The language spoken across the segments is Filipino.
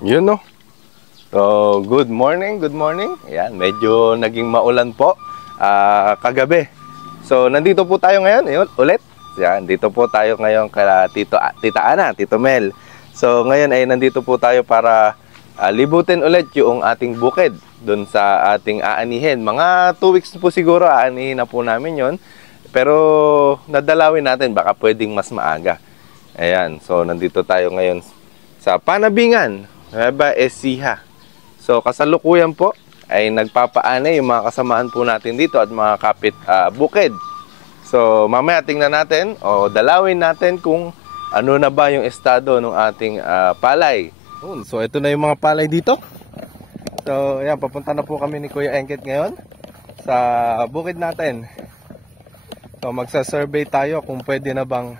Yun no. So, good morning, good morning. Ayan, medyo naging maulan po kagabi. So, nandito po tayo ngayon, ayun, ulit. Yan, dito po tayo ngayon kala Tita Ana, Tito Mel. So, ngayon ay nandito po tayo para libutin ulit yung ating bukid doon sa ating aanihin. Mga 2 weeks po siguro aanihin na po namin yon. Pero nadalawin natin, baka pwedeng mas maaga. Ayan, so nandito tayo ngayon sa Panabingan, Nueva Ecija. So kasalukuyan po ay nagpapaanay yung mga kasamahan po natin dito at mga kapit bukid. So mamaya tingnan natin o dalawin natin kung ano na ba yung estado ng ating palay. So ito na yung mga palay dito. So ayan, papunta na po kami ni Kuya Engket ngayon sa bukid natin. So magsa-survey tayo kung pwede na bang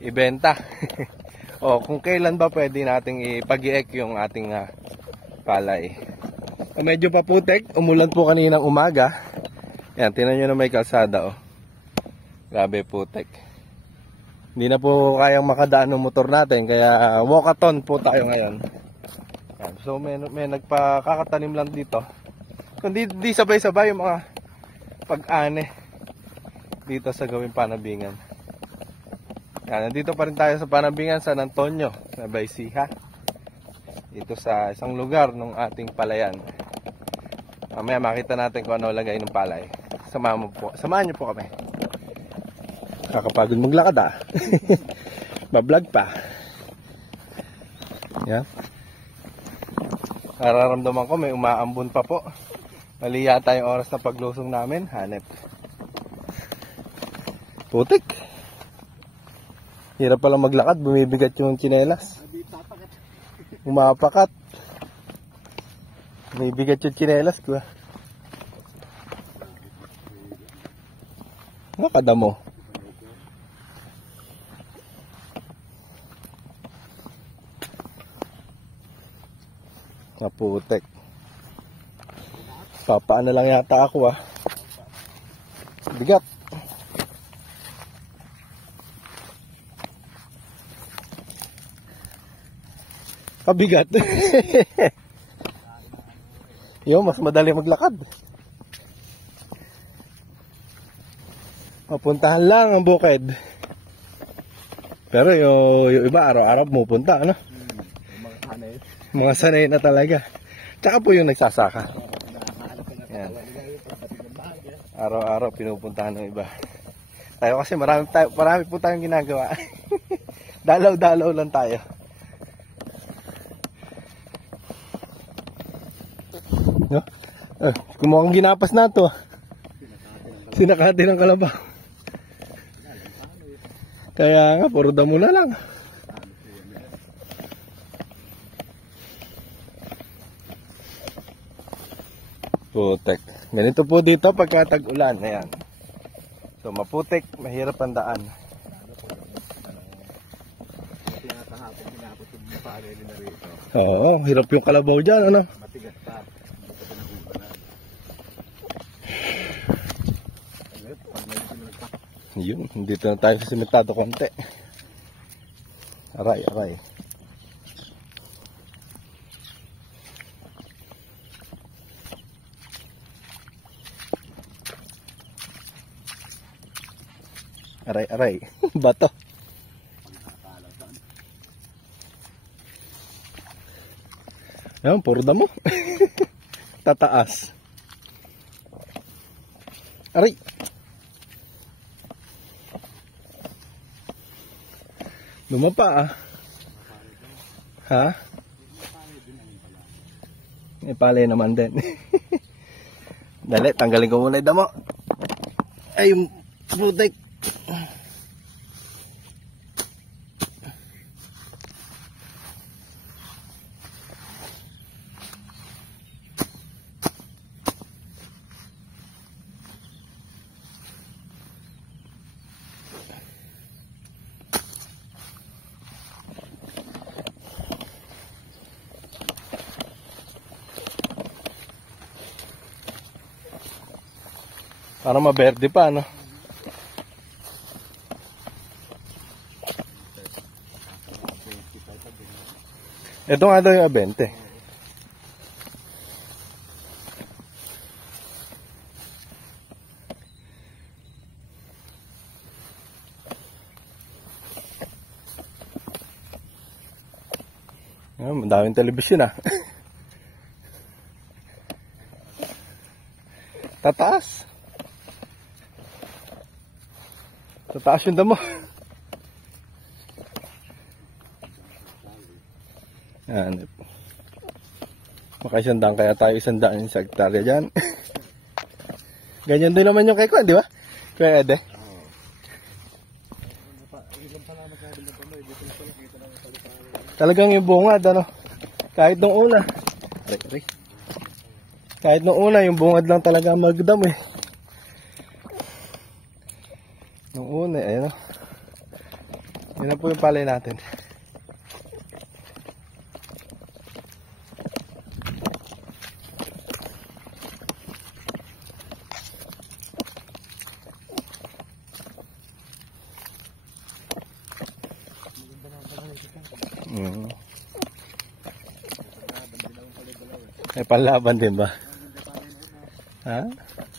ibenta o kung kailan ba pwede nating ipag-iek yung ating palay. Medyo paputik, umulan po kaninang umaga. Yan, tingnan nyo na may kalsada oh. Grabe putik. Hindi na po kayang makadaan ng motor natin, kaya walkathon po tayo ngayon. Yan, so may nagpakakatanim lang dito. Kundi di sabay-sabay yung mga pag-ane dito sa gawing Panabingan. Yan, nandito pa rin tayo sa Panabingan, San Antonio, Nueva Ecija. Dito sa isang lugar ng ating palayan. Mamaya makita natin kung ano lagay ng palay. Samahan niyo po kami. Kakapagod maglakad Bablog pa. Yan. Nararamdaman ko may umaambon pa po. Mali yata yung oras na paglusong namin. Hanep. Putik. Hirap pala maglakad, bumibigat yung tsinelas. Umapakat. Bumibigat yung tsinelas ko. Nakadamo. Naputek. Papaano lang yata ako Bigat. Kabigat. Yo, mas madali maglakad. Mapuntahan lang ang bukid. Pero yung iba araw-araw pupunta, ano? Mga sanay na talaga. Tsaka po yung nagsasaka. Yan. Araw-araw pinupuntahan ng iba. Tayo kasi marami po tayong ginagawa. Dalaw-dalaw lang tayo. No? Kumukhang ginapas na to. Sinakati ng kalabaw. Kaya nga, puro damo na lang. Putek. Ganito po dito pagka tag-ulan. Ayan. So maputik, mahirap ang daan. Oo, hirap yung kalabaw dyan, ano? Matigas pa. Yun, dito na tayo sa simentado konti. Aray, aray. Aray, aray. Bato. Ayan, puro damo. Tataas. Aray. Lumapa Ha? May palay naman din. Dali, tanggalin ko muna yung damo. Ay, yung putik. Para maberde pa, no? Ito nga daw yung abente. Madaming telebisyon ah. Tataas. Tataas yung damo. Yan. Maka-100 kaya tayo 100 sa hektarya dyan. Ganyan din naman yung kay Kwan, di ba? Kaya Ede. Talagang yung bungad, ano? Kahit nung una. Kahit nung una, yung bungad lang talaga magdam eh. Nung una, ayun o. Yun na po yung palay natin. May panlaban din ba? Ha?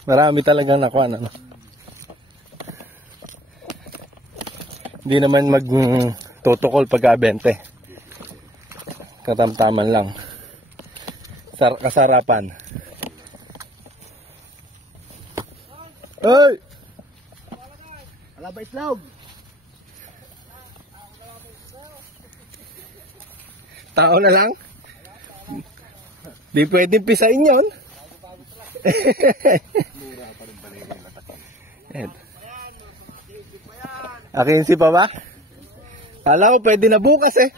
Marami talagang nakuha na. Hindi naman magtutokol pagka-20. Katamtaman lang. Kasarapan. Hoy! Wala ba islog? Tao na lang? Di pwedeng pisain yun. Akinsi pa ba? Kala ko pwede na bukas eh.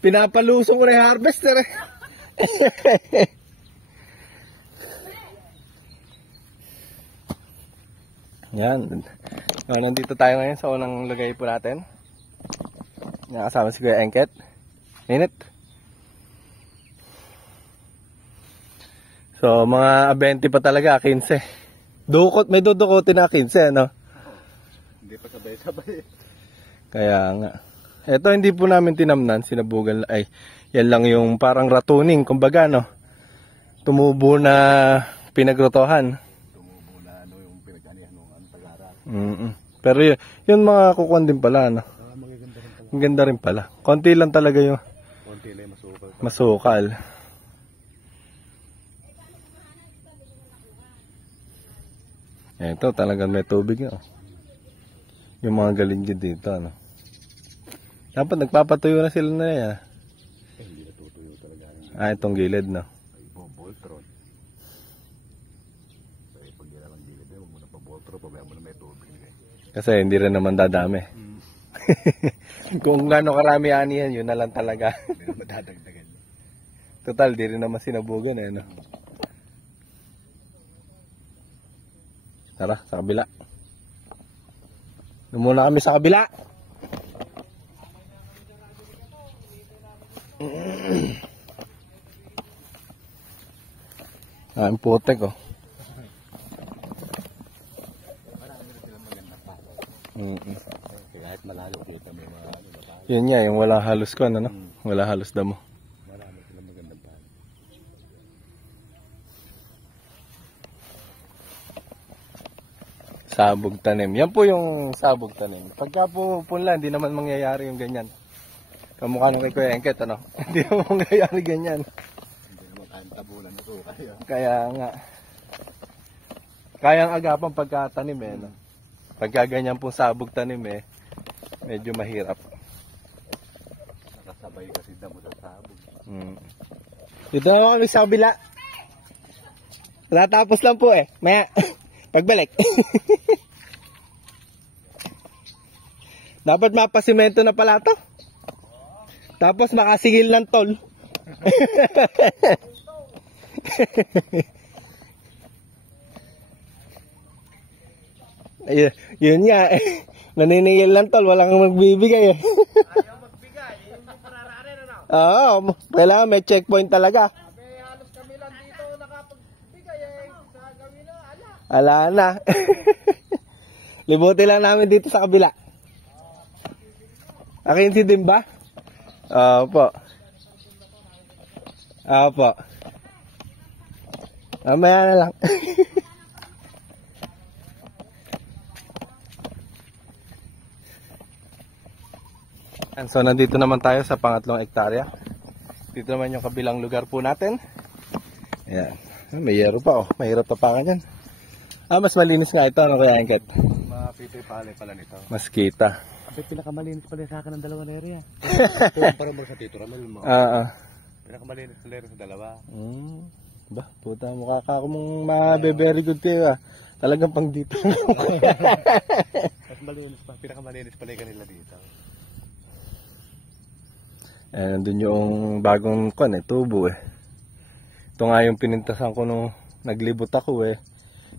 Pinapalusong ko na yung harvester eh. Yan. Nandito tayo ngayon sa unang lagay po natin. Nakasama si Kuya Engket. Init. So, mga 20 pa talaga, 15. Dukot, may dudukotin na 15, no? Hindi pa sabay-sabay. Kaya nga. Ito, hindi po namin tinamnan, sinabugan, ay, yan lang yung parang ratuning, kumbaga, no? Tumubo na pinagrutohan. Tumubo na, ano, yung pinag-anihan ng Tagara. Pero yun mga kukuan din pala, no? Ang ganda rin pala. Konti lang talaga yung konti lang masukal. Masukal. Ito talagang may tubig no? Yung mga galinggid dito ano. Dapat nagpapatuyo na sila na yan. Hindi natutuyo talaga. Itong gilid no. Ay, boltron. Ay, pag yan lang gilid, huwag mo na pa boltron, pabayaan mo na may tubig. Kasi hindi rin naman dadami. Kung gaano karami anihan, yun na lang talaga. Hindi naman dadagdagan. Total, di rin naman sinabugan eh no. Tara, sa kabila. Doon muna kami sa kabila. Ang putek oh. Kahit malalo kita may mga ano na tayo. Yun nga, yung wala halos ko ano. Wala halos damo. Marami silang magandang palo. Sabog tanim. Yan po yung sabog tanim. Pagka po punla, hindi naman mangyayari yung ganyan. Kamukha nung kay Kuya Engket, ano? Hindi naman mangyayari ganyan. Hindi naman kayang tabunan ito. Kaya nga. Kayang agapan pagkatanim eh, no? Pagka ganyan po sabog tanim eh, medyo mahirap. Nakasabay kasi damo sa sabog. Dito na kami sa kabila. Natapos lang po eh. Maya, pagbalik. Dapat mapasimento na pala to. Tapos makasigil ng tol. Ayun, yun nga eh. Naniningil lang tol, walang magbibigay eh. Ayaw magbigay, yung pararaanin ano? Oo, kailangan may checkpoint talaga. Halos kami lang dito nakapagbigay sa gawin na, ala. Ala na. Libuti lang namin dito sa kabila. Akin si din ba? Opo. Opo. Mamaya na lang. So, nandito naman tayo sa pangatlong hektarya. Dito naman yung kabilang lugar po natin. Ayan. May yero pa, oh. Mahirap tapakan yan. Mas malinis nga ito. Ano kaya, Engket? Mapipay pala nito. Mas kita. Abi, pinakamalinis pala sa akin ng dalawang area. Para mo sa Tito Ramel. Pinakamalinis pala sa dalawa. Ba, puta, mukha ka akong mabe-very good kayo, ah. Talagang pang dito. Mas malinis pa. Pinakamalinis pala yung kanila dito. Nandun yung bagong tubo eh. Ito nga yung pinintasan ko nung naglibot ako eh.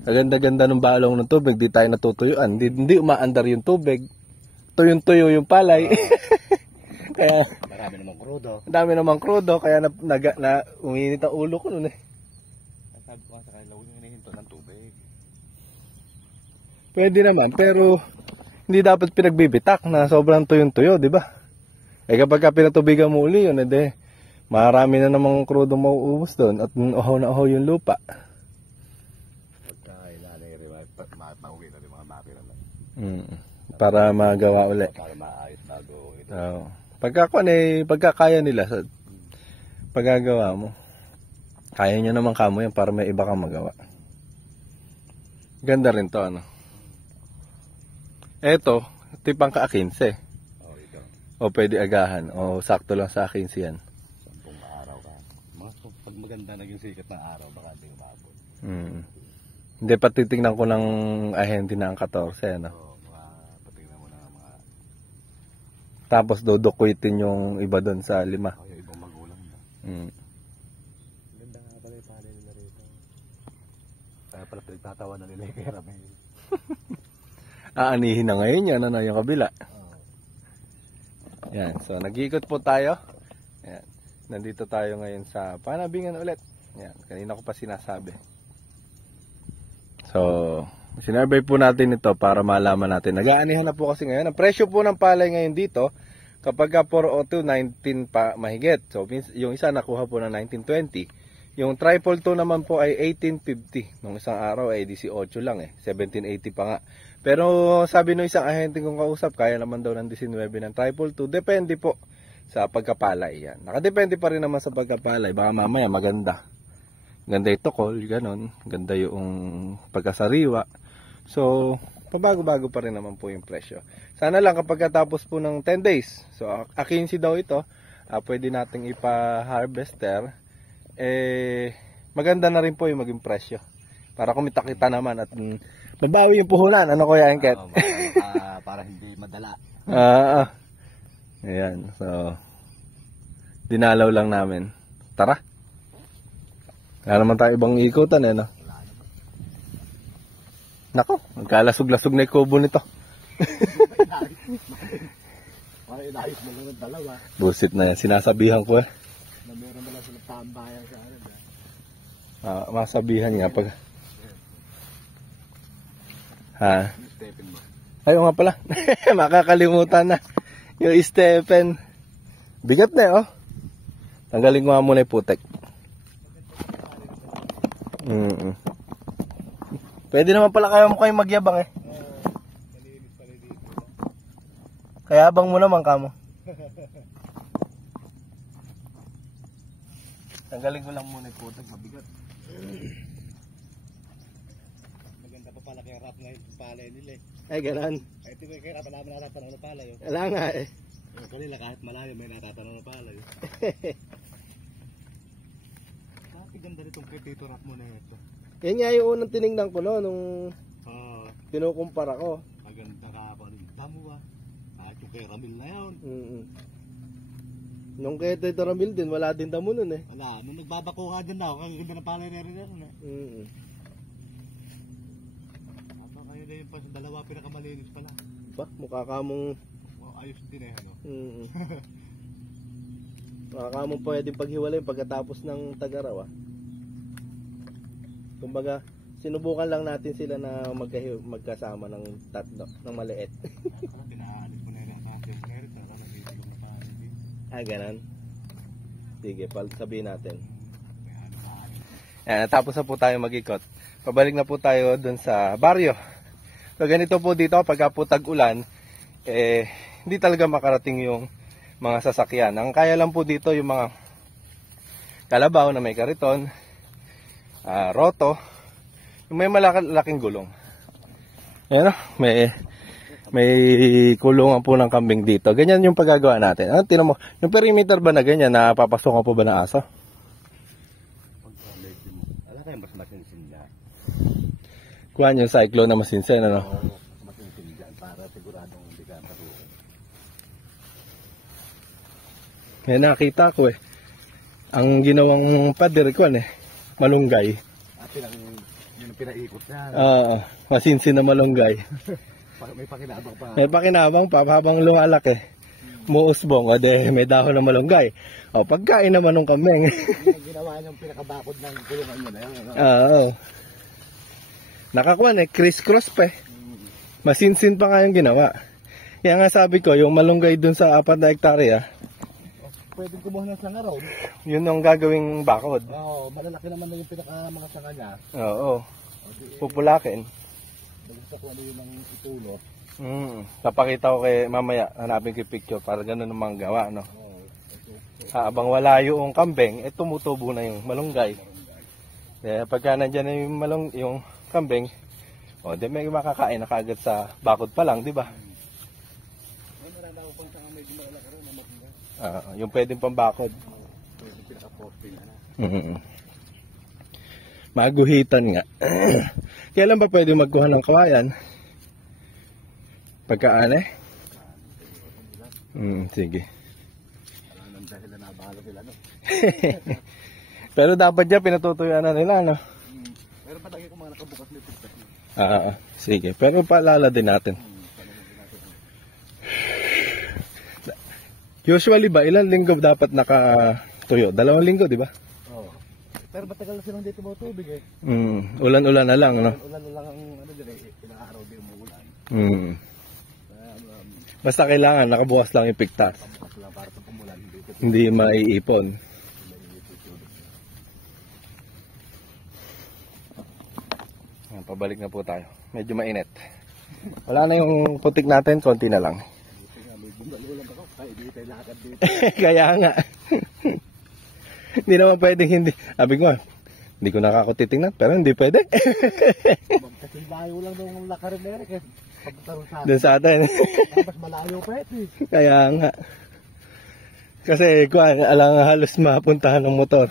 Kaganda-ganda ng balong ng tubig, di tayo natutuyuan. Hindi umaandar yung tubig. Tuyong-tuyo yung palay. Kaya marami namang krudo. Dami namang krudo, kaya na uminit ang ulo ko nun eh. Sabi ko sa kanila, huwag yung hinihinto ng tubig. Pwede naman, pero hindi dapat pinagbibitak na sobrang tuyong-tuyo, di ba? Kapag pinatubigan mo uli yun, marami na namang krudo mauubos doon at uhaw na uhaw yung lupa. Pagka ilalay rin, mauwi na rin mga makina na. Para magawa uli. Para maayos bago ito. Pagka kaya nila sa paggagawa mo, kaya nyo naman kamo yan para may iba kang magawa. Ganda rin to, ano. Eto, tipang ka-15. O pwede agahan. O sakto lang sa akin siyan. 10 araw ka. Pag maganda naging sikat na araw, baka hindi umabot. Hindi, patitignan ko ng ahente na ang 14. Ano? Patignan mo na mga... Tapos dodokwitin yung iba doon sa 5. Yung ibang magulang na. Ganda nga pala yung palay nila rito. Kaya pala pinagtatawa na nila yung kay Ramel. Aanihin na ngayon yan, ano, yung kabila. Yan, so nag-iikot po tayo. Yan. Nandito tayo ngayon sa Panabingan ulit. Yan, kanina ko pa sinasabi. So, sinurvey po natin ito para malaman natin. Nag-aanihan na po kasi ngayon. Ang presyo po ng palay ngayon dito, kapag 402, 19 pa mahigit. So, yung isa nakuha po ng 1920. Yung triple 2 naman po ay 1850. Nung isang araw ay 18 lang eh. 1780 pa nga. Pero sabi nung isang ahente kong kausap, kaya naman daw ng 19 ng triple 2. Depende po sa pagkapalay yan. Nakadepende pa rin naman sa pagkapalay. Baka mamaya maganda. Ganda ito call, ganon. Ganda yung pagkasariwa. So, pabago-bago pa rin naman po yung presyo. Sana lang kapag katapos po ng 10 days. So, 15 daw ito. Pwede nating ipa-harvester. Maganda na rin po yung maging presyo. Para kumita-kita naman at mabawi yung puhunan. Ano Kuya Engket? Para hindi madala. Ayan. So, dinalaw lang namin. Tara. Wala naman tayo ibang ikutan eh, no? Nako, magkalasog-lasog na yung kubo nito. Para inayos mo lang ng dalawa. Busit na yan. Sinasabihan ko eh. Na meron mo lang sila tambayan sa ano. Masabihan nga pag... Stephen mo. Ayaw nga pala. Makakalimutan na. Yung Stephen. Bigat na eh, oh. Tanggalin ko nga muna yung putek. Pwede naman pala kayo magyabang eh. Malinis pala dito. Kaya abang mo naman kamo. Tanggalin ko lang muna yung putek. Mabigat. Maganda pa pala kay Rap ngayon yung palay nila eh. Ay, ganun. Ay, ito kay Rap, alam na natatanong ng palay. Wala nga eh. Yung kanila kahit malayo may natatanong ng palay. Dati ganda nitong kay Tito Rap mo na ito. Yan nga yung unang tinignan ko no, nung kinukumpara ko. Maganda ka pa rin. Damo ah. Kahit yung kay Ramil na yun. Nung kay Tito Ramil din, wala din damo nun eh. Wala, nung nagbabako ka dyan daw, kaganda ng palay na rin na. Apa kayo na yun pa sa dalawa pinakamalinis pala. Ba, mukha kamong... Ayos din eh, ano? Mukha kamong pwedeng paghiwalay pagkatapos ng Tagaraw ah. Kumbaga, sinubukan lang natin sila na magkasama ng tatlo, ng maliit. Pinaalis mo na rin ang kasya sa merit. Ganun. Sige, sabihin natin. Yan, tapos na po tayo mag-ikot. Pabalik na po tayo dun sa baryo. So, ganito po dito, pagka po tag-ulan, hindi talaga makarating yung mga sasakyan. Ang kaya lang po dito yung mga kalabaw na may kariton, roto, yung may malaking gulong. Ayan o, may kulungan po ng kambing dito. Ganyan yung paggagawa natin. Tinan mo, yung perimeter ba na ganyan, napapasokan po ba ng aso? Alam kayo, mas masinsin na. Kuhaan yung cyclone na masinsen, ano? Oo, masinsin dyan para siguradong hindi ka matukin. May nakita ko ang ginawang pader ko malunggay. Yung pinaikot na. Masinsin na malunggay. May pakinabang pa. May pakinabang pa habang lumalaki. Muusbong, may dahon na malunggay. Pagkain naman ng kameng. Yung ginawa niyong pinakabakod ng kulungan niya na yun. Oo. Nakakuha criss-cross pa Masinsin pa nga yung ginawa. Kaya nga sabi ko, yung malunggay dun sa 4 na hektarya, Pwedeng kumuha ng sanga raw. yun ang gagawing bakod. Oo, malalaki naman na yung mga sanga niya. Oo. Pupulakin. Gusto ko ano yun ang itulo. Napakita ko kay mamaya, hanapin ko yung picture para ganun naman gawa, no? Habang wala yung kambing, tumutubo na yung malunggay. Kaya pagka nandyan na yung kambing, di may makakain na kagad sa bakod pa lang, di ba? Marami ako pang sanga medyo malalaki rin na matinda. Yung pwedeng pambakod. Pwedeng pinaka-posting na. Maguhitan nga. Kailan ba pwede magkuha ng kawayan? Pagkaan sige. Alam nang dahil na bahala sila, no? Pero dapat dyan pinatutuyuan na nila, no? Pero patagi ko mga nakabukas na ito. Sige. Pero paalala din natin. Usually ba, ilang linggo dapat nakatuyo? 2 linggo, di ba? Oo. Pero matagal na silang dito mga tubig Ulan-ulan na lang, no? Ulan na lang ang dyan ilang araw din umuulan. Basta kailangan, nakabukas lang yung piktas. Pabukas lang para pag umulan dito. Hindi maiipon. Pabalik na po tayo. Medyo mainit. Wala na yung putik natin, konti na lang. Medyo malulang ako. Ay, hindi tayo lakad dito. Kaya nga. Hindi naman pwedeng hindi. Sabi ko, hindi ko nakakutitingnan, pero hindi pwede. Kasi layo lang daw ng lakarin na yun. Pagkataroon sa atin. Doon sa atin. Mas malayo pa ito. Kaya nga. Kasi, alang halos mapuntahan ng motor.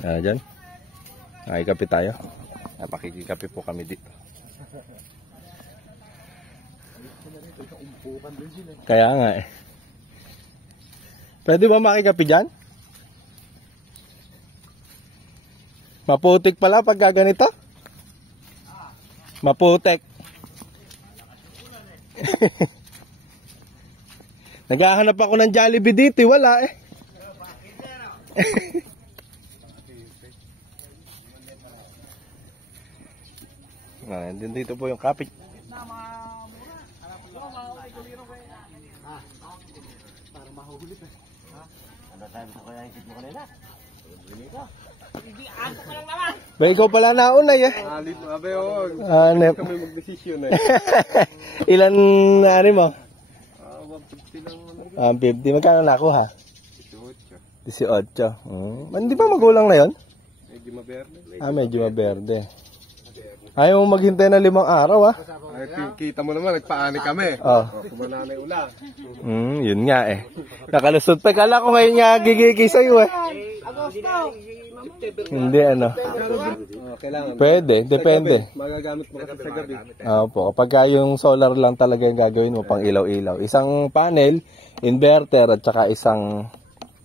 Dyan. Nakikapit tayo. Napakikikapi po kami dito. Kaya nga Pwede ba makikapi dyan? Maputik pala pag gaganito? Maputik. Naghahanap ako ng Jollibee dito, wala dito po yung kapit. Para mahuhuli pa. Ano tayo sa kaya higit mo kanina? Ba, ikaw pala naunay Alit mo, abe, oh. Kami mag-desisyon Ilan mo? 150 lang. 50. Magkano nakuha? 18. Hindi ba magulang na yon? Medyo maberde. Medyo maberde. Ayaw mo maghintay na 5 araw Ay, kita mo naman, nagpaani kami. Kumananay ulan. Yun nga Nakalusot pa. Kala ko ngayon nga gigigay sa'yo Hindi Kailangan. Pwede, depende. Magagamit mo kasi sa gabi. Opo, kapag yung solar lang talaga yung gagawin mo pang ilaw-ilaw. Isang panel, inverter at saka isang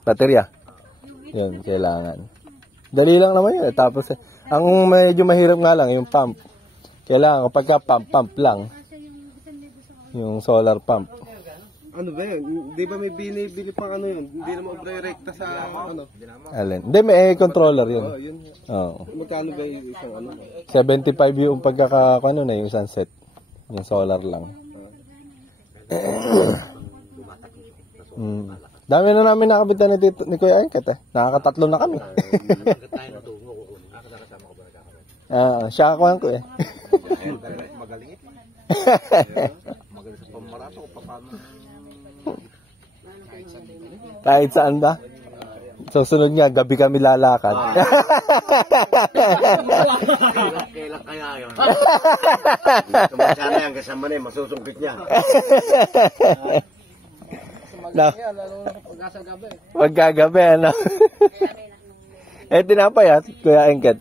baterya. Yun, kailangan. Dali lang naman yun. Tapos, ang medyo mahirap nga lang, yung pump. Kailangan kapag pump lang. Yung solar pump. Ano ba yun? Di ba may binibili pang ano yun? Hindi naman direkta sa ano? Alin? Hindi, may controller yun. Yun. Oo. Magkano ba yung isang ano? 75 yung na yung sunset. Yung solar lang. Dami na namin nakabitan ni Kuya Engket eh. Nakakatatlo na kami. Siya ako ko eh. Magaling ito. Magaling sa pamarato o paano. Kahit saan ba? So, sunod nga, gabi kami lalakad. Kailan kaya yun? Tumasana yan kasama na yun, masusungkit niya. Pagkagabi, ano? Tinapay Kuya Engket.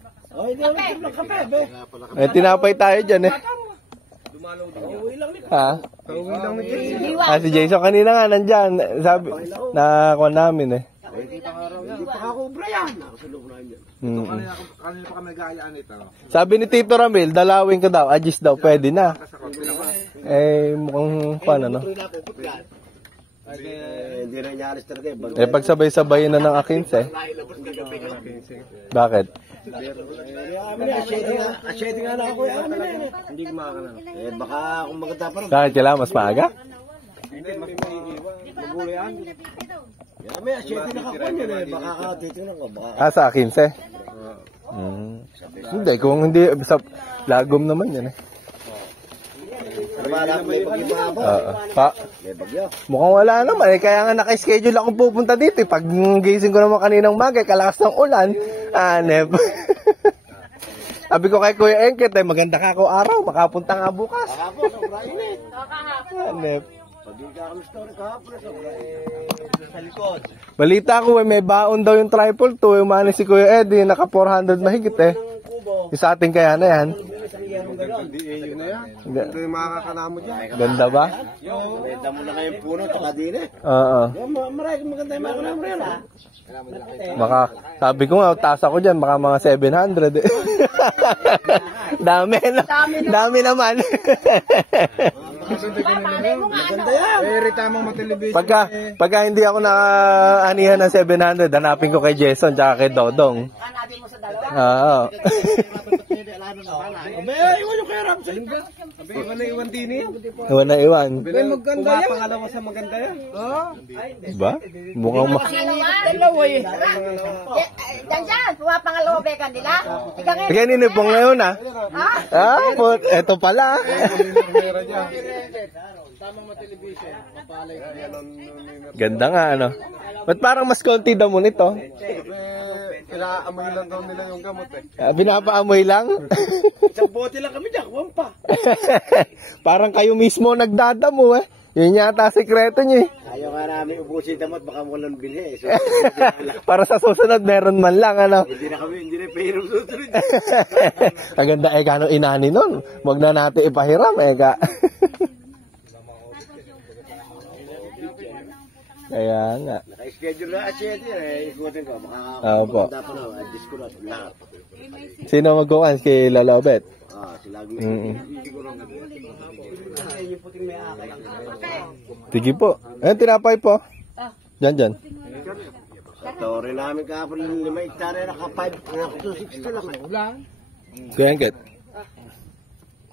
Tinapay tayo dyan eh. Ha? Si Jason kanina nga nandyan. Sabi, nakakuha namin eh. Kanina pa kami nag-aayaan ito. Sabi ni Tito Ramil, dalawin ka daw, adjust daw, pwede na. Mukhang paano, no? Hindi na nyaris talaga. Pag sabay-sabayin na ng A15. Bakit? Asyete nga na ako yung amin na yun. Hindi ko makakalang. Baka kung maganda pa rin. Bakit kailangan mas maaga? Hindi, magulayaan. May asyete na kakuha nyo eh. Baka titignan ko. Sa A15? Hindi, kung hindi, sa lagom naman yan eh. May pag-iba May bagyo. Mukhang wala naman eh. Kaya nga naka-schedule akong pupunta dito eh. Pag gising ko naman kaninang umaga, kalakas ng ulan. Nep. Sabi ko kay Kuya Engket eh, maganda ka ako araw. Makapunta nga bukas. Ako, sobra init. Nep. Pag-iga kami story kahapon, sobra sa likod. Balita ko eh, may baon daw yung triple 2. Umani si Kuya Eddie, naka 400 mahigit eh. Isa atin kaya na yan. Yun na yan. Ito yung makakakanamo dyan. Ganda ba? Benta mo na kayong puno, tsaka din eh. Oo. Maraming maganda yung makakanamo yan ha. Sabi ko nga, taas ako dyan, baka mga 700 eh. Dami na. Dami naman. Maganda yan. Very tamang matelevision. Pagka hindi ako nakaanihan ng 700, hanapin ko kay Jason tsaka kay Dodong. Hanapin mo sa dalawa? Oo. Iwan yung kaya Ram sa linggo. Iwan na iwan din eh. Iwan na iwan. Maganda yan. Pangalawa sa maganda yan. Diba? Mukhang Dalawa eh. Diyan, pumapangalawa bekan nila. Ikaw ngayon. Kaya nino po ngayon ah. Eto pala. Ganda nga ano. Ba't parang mas konti daw mo nito? Inaamoy lang daw nila yung gamot eh. Pinapaamoy lang? Isang bote lang kami dyan, kuwan pa. Parang kayo mismo nagdadamo eh. Yun yata sekreto niyo eh. Ayaw nga namin ubusin damot, baka walang bilhe. So, Para sa susunod, meron man lang ano. hindi na pahiram susunod. Ang ganda kano inani nun. Huwag na natin ipahiram ka. Kaya nga. Naka-schedule na asyete eh. Ikutin ko, Opo. makakapunta pa na. Adjust ko na lahat. Sino magkuhan? Si Lala Obet? Sila agmi. Sige po. Ayun, tinapay po. Diyan. Ito rin namin kahapon 5 hektare, naka 260 lang. Ulan. Kuya Engket.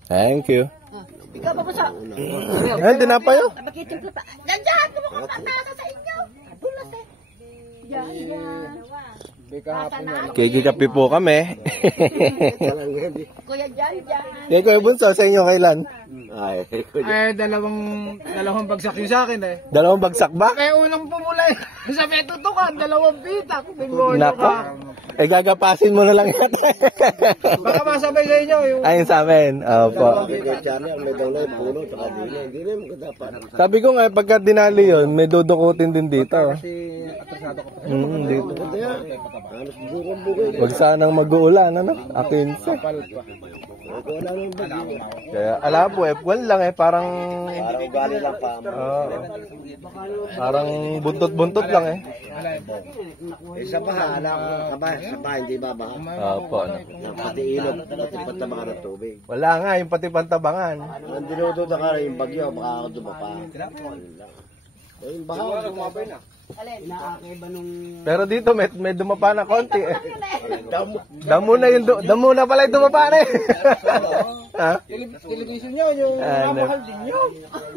Thank you. Ikaw pa po sa... Ayun, tinapay oh. Makitimpla pa. Diyan, kumukhang patasa sa inyo. Dulas eh. Yan. Kikikapi po kami. Kuya, dyan. Kaya Kuya Bunso, sa inyo kailan? Dalawang bagsak yun sa akin eh. Dalawang bagsak ba? Kaya unang pumulay sa petutukan, dalawang bitak. Nako. Gagapasin mo na lang yata. Baka masabay sa inyo yung... Ayun sa amin. Opo. May daulay, puno, tsaka dili. Hindi na yung maganda pa. Sabi ko nga, pagka dinali yun, may dudukutin din dito. Dito. Halos bukong-bukong. Wag sanang mag-uulan, ano? Akinse. Wala nang bagyo. Kaya, ala po, F1 lang eh, parang... Parang ugali lang pa. Parang buntot-buntot lang eh. Sa baha, sa baha, hindi babaha. Opo, ano. Pati ilog, pati patabangan ng tubig. Wala nga, yung pati pantabangan. Ang dinududa ka rin yung bagyo, baka ako dumapa. Yung baha, dumabay na. Pero dito, may dumapa na konti eh. Damo na yung, damo na pala yung dumapa na eh. Ha? Television nyo, yung mahal din nyo.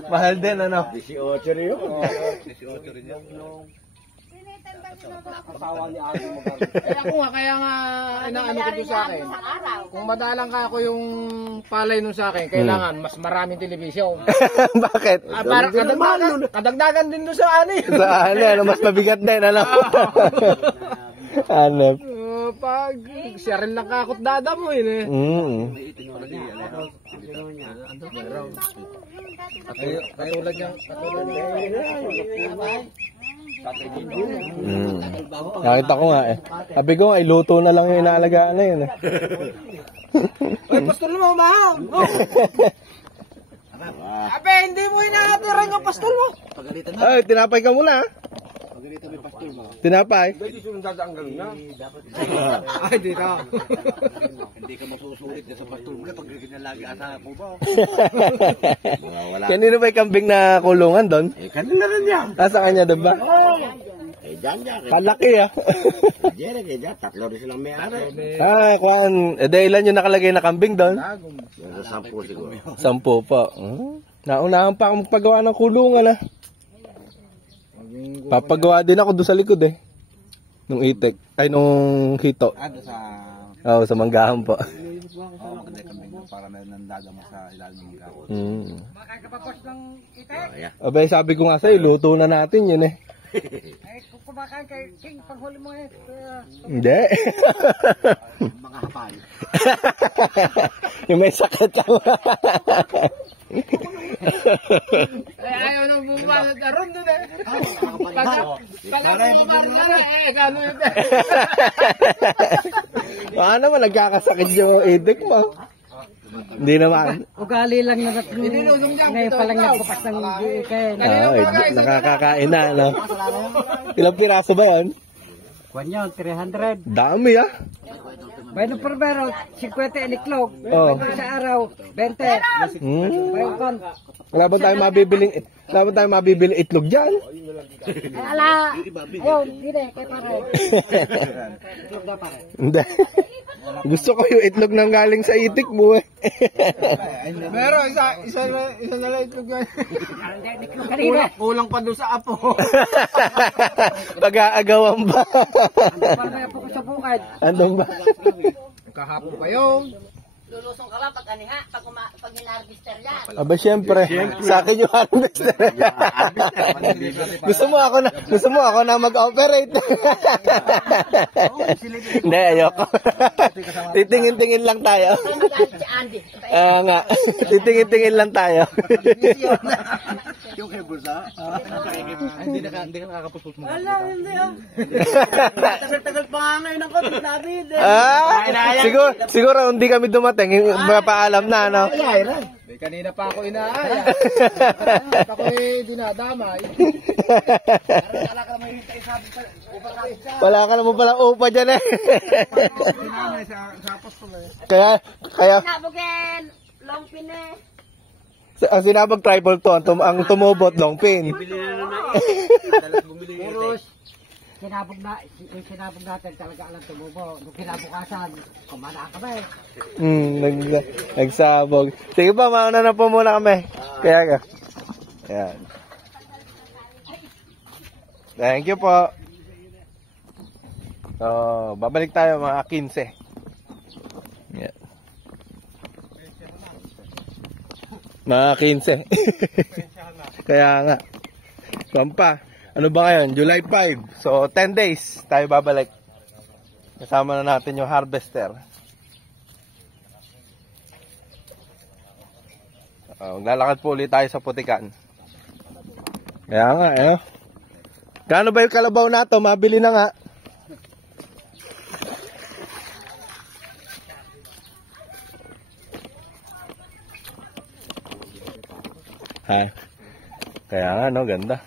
Mahal din, ano? 18 rin yun. Asawa ni Ate mo. Kaya nga inaano ko doon sa akin. Kung madalang ka ako yung palay nun sa akin, kailangan mas maraming telebisyon. Bakit? Para kadagdagan din doon sa ano eh. Sa ano, mas mabigat din, ano? Hanap. Pag siya rin lang kakot dada mo yun eh. Katulad niya. Nakita ko nga eh. Sabi ko nga, iluto na lang yung inaalagaan na yun eh. Ay, pastol mo, mahal! Abe, hindi mo inaatiran yung pastol mo! Ay, tinapay ka muna ha. Tinapay. Hindi sunod dadaan na. Ay, di ka. Hindi ka masusulit sa pastol mo pag ginalagi asa po ba? Kanino ba yung kambing na kulungan doon? Kanina rin yan. Sa kanya doon ba? Diyan. Palaki ah. Diyan. Tatlo rin silang may-ari. Kuan. Ilan yung nakalagay na kambing doon? Sa 10 siguro. 10 pa. Naunahan pa akong magpagawa ng kulungan ah. Papagawa din ako doon sa likod eh. Nung itik. Ay, nung hito. Sa... Sa manggahan po. maganda kambing para meron ng dadamo sa ilalim ng gawin. Makakapapos ng itik. Abay, sabi ko nga sa'yo, luto na natin yun eh. Ay, kung kumakain kay King, paghuli mo eh. Hindi. Mga hapay. Yung may sakit lang. Ayaw nang bumanat na ron doon eh. Pag bumanat na eh, gano'n yun eh. Baka naman, nagkakasakit yung itik mo. Hindi naman. Ugali lang na ngayon pa lang nagbukas ng kain. Nakakakain na, no? Ilang piraso ba yan? Kwan yun, 300. Dami ah. Bayno per bero, 50 iniklog. Oh. Sa araw, 20. Bayno kon. Wala ba tayong mabibiling itlog dyan? Ala, ayun, hindi, kay pare. Iklog na pare. Hindi. Gusto ko yung itlog nang galing sa itik mo eh. Pero isa na lang itlog yan. Kulang pa doon sa apo. Pag-aagawan ba? Para may apo ko sa bukid. Andong ba? Kahapon pa yun. Lulusong ka ba pag aniha, pag hinarvester yan? Aba, syempre. Sa akin yung harvester. gusto mo ako na mag-operate. Hindi, ayoko. Titingin-tingin lang tayo. Magalit si Andy. Nga, titingin-tingin lang tayo. Yung kay Bursa. Hindi ka nakakapuspos mo. Tagal pa nga ngayon ako, David. Siguro hindi kami dumating, mapaalam na, no? Kanina pa ako inaaya. Ako dinadamay. Wala ka naman palang upa dyan eh. Kaya, Nabugin, long pin eh. ang sinabag tribal to, ang tumubot long pin. Puros, sinabog natin talaga alam tumubo. Nung kinabukasan, kumana kami. Nagsabog. Sige pa, mauna na po muna kami. Kaya ka. Ayan. Thank you po. So, babalik tayo mga 15. Ayan. Mga 15. Kaya nga. Pampa. Ano ba ngayon? July 5. So, 10 days tayo babalik. Kasama na natin yung harvester. Maglalakad po ulit tayo sa Putikan. Kaya nga, eh. Kano ba yung kalabaw na to? Mabili na nga. Hay. Kaya nga, no? Ganda.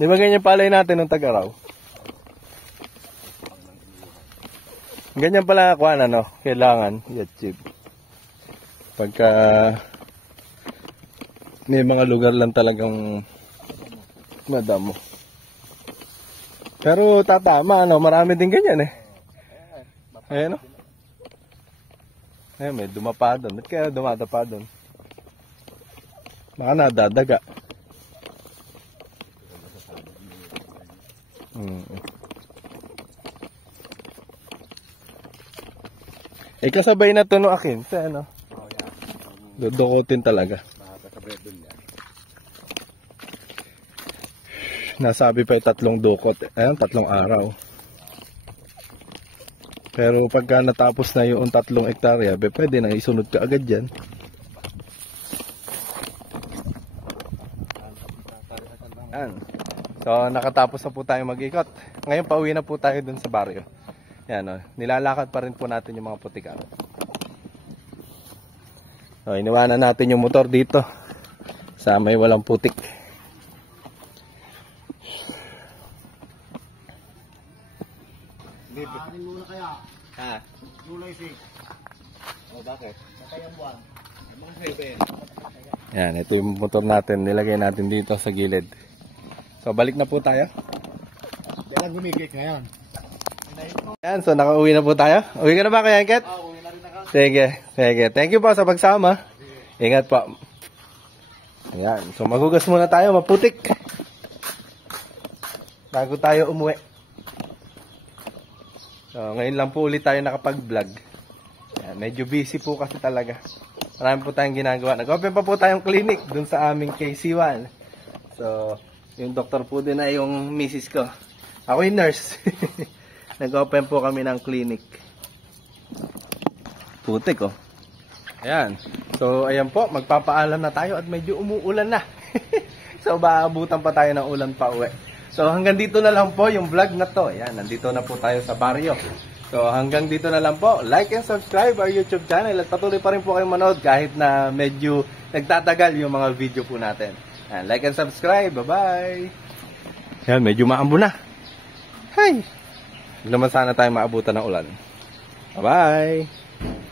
Di ba ganyan palay natin ng Tag-Araw? Ganyan pala kuha na, no? Kailangan. Yatsib. Pagka may mga lugar lang talagang madamo. Pero tatama, no? Marami din ganyan, eh. Ayan, no? Ayan, may dumapa doon. Ba't kaya dumadapa doon? Baka nadadaga. Kasabay na to no akin. Sa ano? Dudukutin talaga. Makakasabay doon yan. Nasabi pa yung 3 dukot. Ayan, 3 araw. Pero pagka natapos na yung 3 hektarya, pwede na isunod ka agad dyan. Ayan. So, nakatapos na po tayo mag-ikot. Ngayon, pauwi na po tayo dun sa baryo. Yan, nilalakad pa rin po natin yung mga putikan. So, iniwanan natin yung motor dito sa may walang putik. Muna kaya, Ha? July 6. Oh, bakit? Kayang buwan. Mga 7. Yan, ito yung motor natin. Nilagay natin dito sa gilid. So, balik na po tayo. Kailan gumigit ngayon? Yan, so nakauwi na po tayo. Uwi ka na ba, Kuya Angket? Uwi na rin ako. Sige, sige. Thank you po sa pagsama. Ingat po. Ayan, so maghugas muna tayo, maputik. Bago tayo umuwi. So, ngayon lang po ulit tayo nakapag-vlog. Ayan, medyo busy po kasi talaga. Marami po tayong ginagawa. Nag-open pa po tayong clinic dun sa aming KC1. So, yung doktor po din ay yung misis ko. Ako yung nurse. Nag-open po kami ng clinic. Putik oh. Ayan. So, ayan po. Magpapaalam na tayo at medyo umuulan na. So, maabutan pa tayo ng ulan pa uwi. So, hanggang dito na lang po yung vlog na to. Ayan, nandito na po tayo sa baryo. So, hanggang dito na lang po. Like and subscribe our YouTube channel. At patuloy pa rin po kayong manood kahit na medyo nagtatagal yung mga video po natin. Ayan, like and subscribe. Bye-bye. Ayan, medyo maambo na. Hay! Hindi naman sana tayo maabutan ng ulan. Bye-bye!